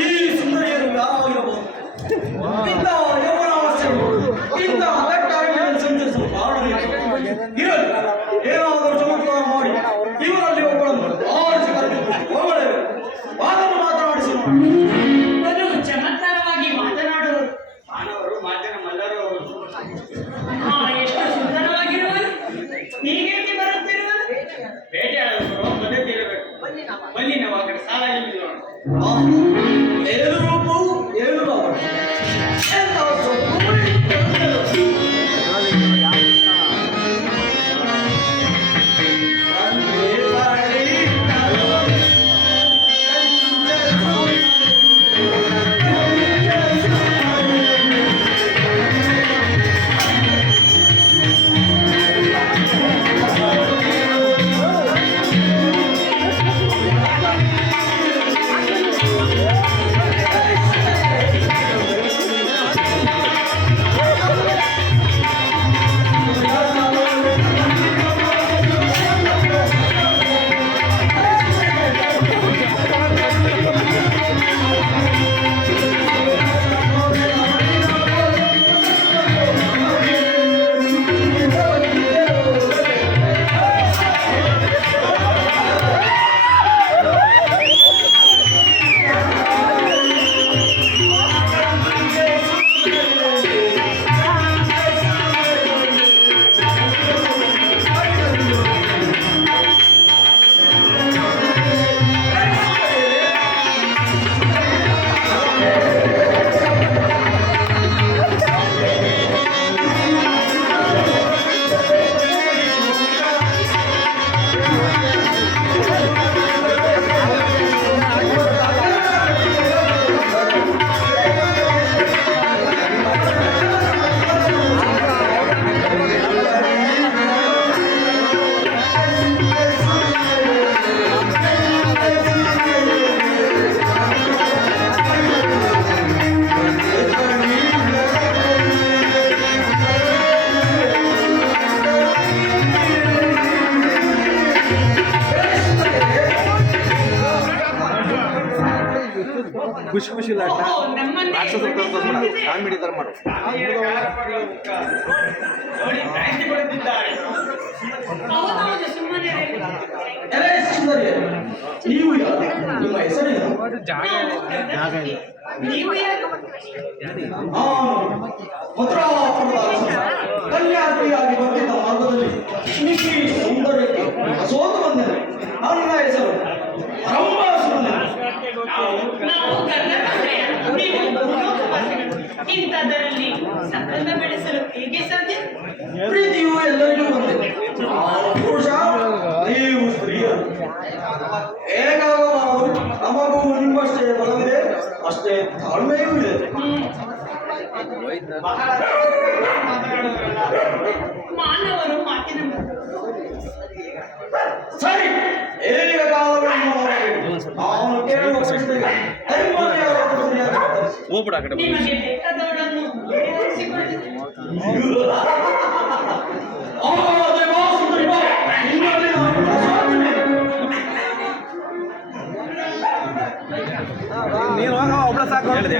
ಈ ಸುಂದರಿಯರು ಯಾರಾಗಿರಬಹುದು? ಇಂಥ ಯೌವನಾವಸ್ಥೆಗಳು ಇಂಥ ದಟ್ಟಾರಣ್ಯದಲ್ಲಿ ಸಂಚರಿಸಲು ಕಾರಣವೇನು? ಇರಲಿ, ಏನಾದರೂ ಚಮತ್ಕಾರ ಮಾಡಿ ಇವರಲ್ಲಿ ಒಬ್ಬಳನ್ನು ಆರಿಸಿ ಕರೆದಿದ್ದು ಹೋಗಲೇವೆ. ಮಾತನ್ನು ಮಾತನಾಡಿಸಿ ಬಲು ಚಮತ್ಕಾರವಾಗಿ ಮಾತನಾಡುವರು. ಮಾನವರು ಮಾತಿನ ಮಲ್ಲರು. ಎಷ್ಟು ಸುಂದರವಾಗಿರುವರು. ಹೀಗೆ ಬರುತ್ತಿರುವರು. ಬೇಟೆಯಾಡುವರು ಪದ್ಧತಿ ಇರಬೇಕು. ಬನ್ನಿ ನಾವು ಆ ಕಡೆ ಸಾಲಾಗಿ ನಿಲ್ಲೋಣ. ಏಳು ರೂಪವು ಏಳು ರಾವಣ. ಖುಷಿ ಖುಷಿ ರಾಕ್ಷಸರ ಕಾಮಿಡಿ ತರ ಮಾಡು. ನೀವು ನಿಮ್ಮ ಹೆಸರೇನು? ಕನ್ಯಾತ್ರಿಯಾಗಿ ಬಂದಿದ್ದ ಮಾರ್ಗದಲ್ಲಿ ಮಿಕ್ಕಿ ಸೌಂದರ್ಯಕ್ಕೆ ಅಸೋತು ಬಂದರೆ ನನ್ನ ಹೆಸರು ರಂಭಾಸುರನ. ಇಂಥದರಲ್ಲಿ ಸಂಬಂಧ ಬೆಳೆಸಲು ಹೇಗೆ ಸಾಧ್ಯ? ಪ್ರೀತಿಯು ಎಲ್ಲರಿಗೂ ಬಂದಿದೆ. ಪುರುಷ ನೀವು ಸ್ತ್ರೀಯರು ಹೇಗಾಗಬಾರದು. ನಮಗೂ ನಿಮ್ಮಷ್ಟೇ ಬಲವಿದೆ, ಅಷ್ಟೇ ತಾಳ್ಮೆಯೂ ಇದೆ. ಮಾನವರು ಮಾತಿನ ಸರಿ, ಈಗ ಕಾಲವನ್ನು ಅವನು ಕೇಳುವ ಪ್ರಶ್ನೆಗೆ ಹೋಗ್ಬಿಡ ಆ ಕಡೆ. ನಿಮಗೆ ಬೇಕಾದವಳನ್ನು ಆರಿಸಿಕೊಳ್ಳಿ. ನೀನು ಹೋಗ ಒಬ್ಬಳ ಸಾಕು. ಹೇಳಿದೆ